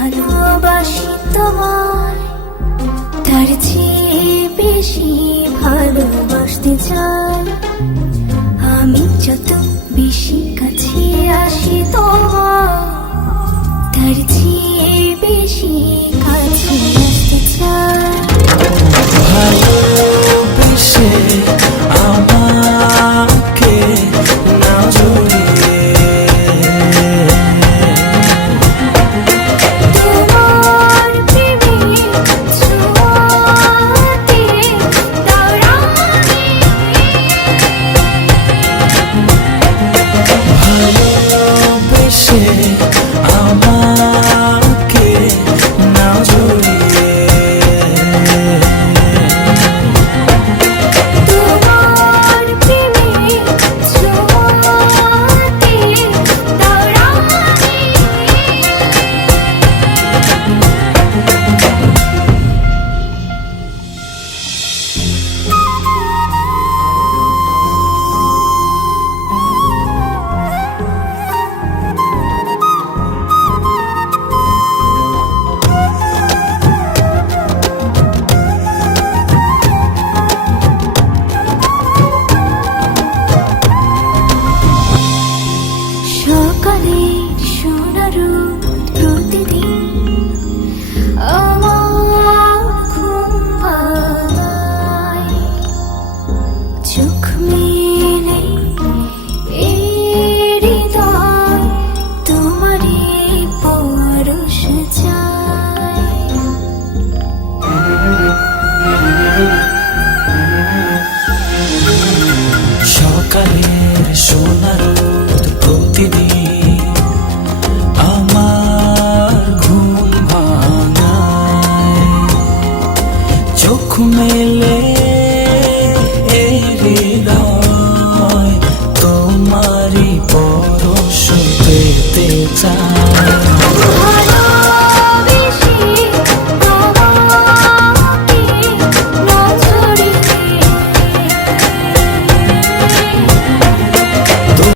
ভালোবাসি তোমায়, তার চেয়ে বেশি ভালোবাসতে চাই। আমি যত বেশি কাছে আসি তোমার, তার চেয়ে বেশি কাছে আসতে চাই। ভালোবেসে আমাকে না জড়িয়ে তোমার প্রেমে ছোঁয়াতে দাঁড়াই। ভালোবেসে আমাকে না জড়িয়ে তোমার প্রেমে ছোঁয়াতে দাঁড়াই। সকালের সোনা রোদ প্রতিদিন আমার ঘুম ভাঙায়। চোখ মেলে এই হৃদয় তোমারই পরশ চায়। সকালের সোনা রোদ প্রতিদিন আমার ঘুম ভাঙায়। চোখ মেলে